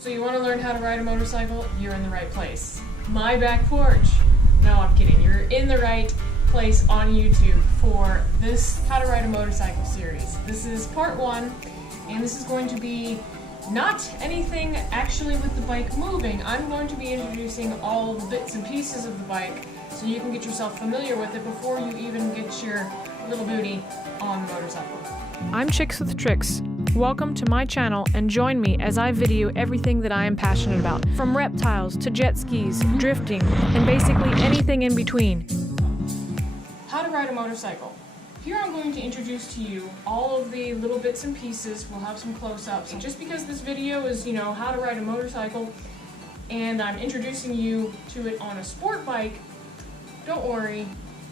So you want to learn how to ride a motorcycle? You're in the right place. My back porch. No, I'm kidding. You're in the right place on YouTube for this How to Ride a Motorcycle series. This is part 1, and this is going to be not anything actually with the bike moving. I'm going to be introducing all the bits and pieces of the bike so you can get yourself familiar with it before you even get your little booty on the motorcycle. I'm Chicks with Tricks. Welcome to my channel and join me as I video everything that I am passionate about, from reptiles to jet skis, drifting, and basically anything in between. How to ride a motorcycle. Here I'm going to introduce to you all of the little bits and pieces. We'll have some close-ups. And just because this video is, how to ride a motorcycle, and I'm introducing you to it on a sport bike, don't worry,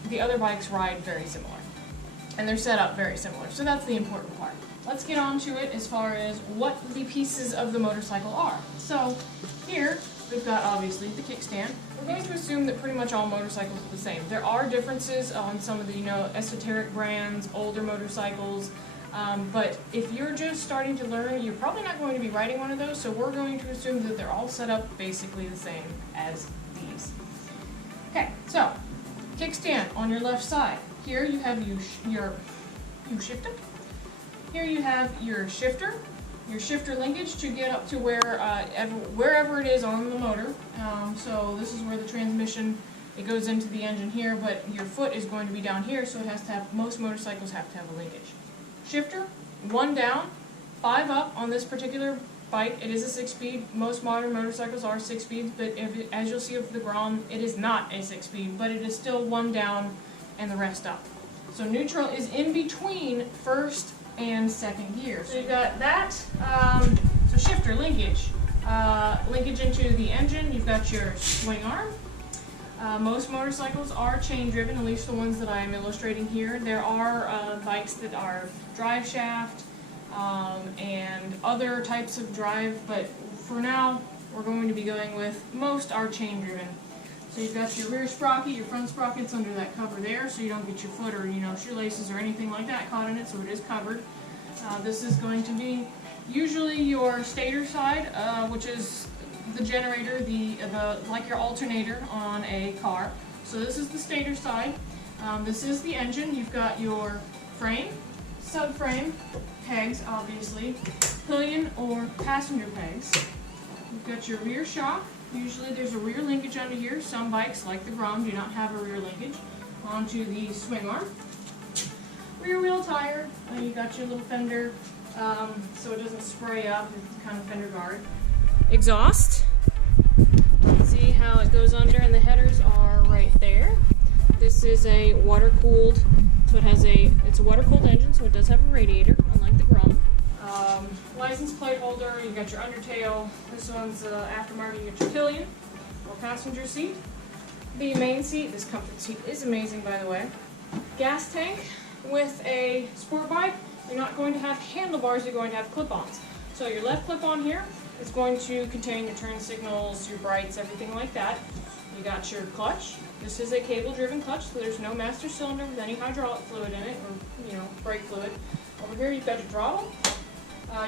the other bikes ride very similar. And they're set up very similar, so that's the important part. Let's get on to it as far as what the pieces of the motorcycle are. So here we've got obviously the kickstand. We're going to assume that pretty much all motorcycles are the same. There are differences on some of the esoteric brands, older motorcycles, but if you're just starting to learn, you're probably not going to be riding one of those, so we're going to assume that they're all set up basically the same as these. Okay, so kickstand on your left side. Here you have your shifter. Here you have your shifter linkage to get up to wherever it is on the motor. So this is where the transmission, it goes into the engine here, but your foot is going to be down here, so it has to have, most motorcycles have to have a linkage. Shifter, 1 down, 5 up on this particular bike. It is a 6-speed. Most modern motorcycles are 6 speeds, but as you'll see with the Grom, it is not a 6-speed, but it is still 1 down and the rest up. So neutral is in between first and second gear. So you've got that, so shifter, linkage. Linkage into the engine, you've got your swing arm. Most motorcycles are chain driven, at least the ones that I am illustrating here. There are bikes that are drive shaft and other types of drive, but for now we're going to be going with most are chain driven. So you've got your rear sprocket, your front sprocket's under that cover there, so you don't get your foot or shoelaces or anything like that caught in it, so it is covered. This is going to be usually your stator side, which is the generator, like your alternator on a car. So this is the stator side. This is the engine. You've got your frame, subframe, pegs, obviously, pillion or passenger pegs. You've got your rear shock. Usually there's a rear linkage under here. Some bikes, like the Grom, do not have a rear linkage. Onto the swing arm. Rear wheel tire. You got your little fender, so it doesn't spray up. It's kind of fender guard. Exhaust. See how it goes under, and the headers are right there. This is a water-cooled, so it's a water-cooled engine, so it does have a radiator, unlike the Grom. License plate holder, you got your undertail. This one's aftermarket. You got your pillion or passenger seat. The main seat, this comfort seat is amazing, by the way. Gas tank. With a sport bike, you're not going to have handlebars, you're going to have clip-ons. So your left clip-on here is going to contain your turn signals, your brights, everything like that. You got your clutch. This is a cable-driven clutch, so there's no master cylinder with any hydraulic fluid in it, or brake fluid. Over here you've got your throttle.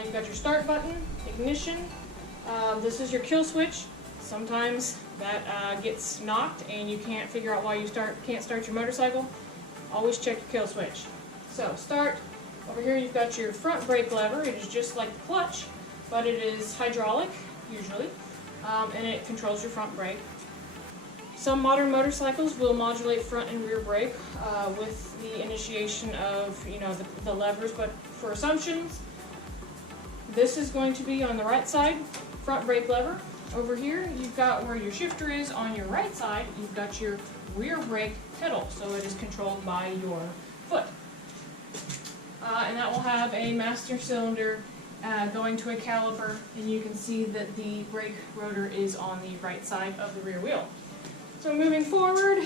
You've got your start button, ignition. This is your kill switch. Sometimes that gets knocked and you can't figure out why you can't start your motorcycle. Always check your kill switch. So start. Over here you've got your front brake lever. It is just like the clutch, but it is hydraulic usually, and it controls your front brake. Some modern motorcycles will modulate front and rear brake with the initiation of the levers, but for assumptions, this is going to be on the right side, front brake lever. Over here, you've got where your shifter is on your right side, you've got your rear brake pedal, so it is controlled by your foot. And that will have a master cylinder going to a caliper, and you can see that the brake rotor is on the right side of the rear wheel. So moving forward,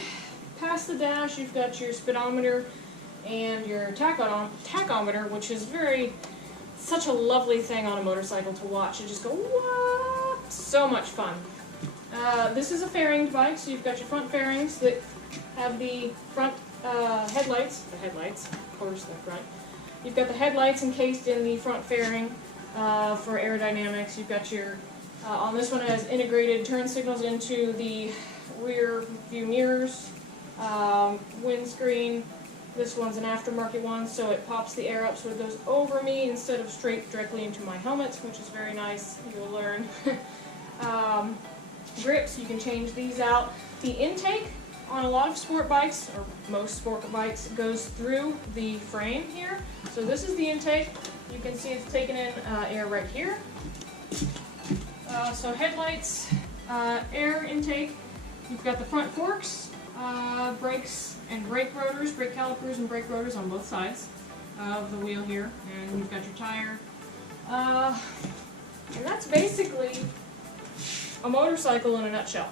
past the dash, you've got your speedometer and your tachometer, which is such a lovely thing on a motorcycle to watch. You just go, what? So much fun. This is a fairing bike, so you've got your front fairings that have the front headlights. The headlights, of course, the front. You've got the headlights encased in the front fairing for aerodynamics. You've got your On this one it has integrated turn signals into the rear view mirrors, windscreen. This one's an aftermarket one, so it pops the air up so it goes over me instead of straight directly into my helmet, which is very nice. You'll learn. Grips, you can change these out. The intake on a lot of sport bikes, or most sport bikes, goes through the frame here. So this is the intake. You can see it's taking in air right here. So headlights, air intake. You've got the front forks, brakes and brake rotors, brake calipers and brake rotors on both sides of the wheel here. And you've got your tire. And that's basically a motorcycle in a nutshell.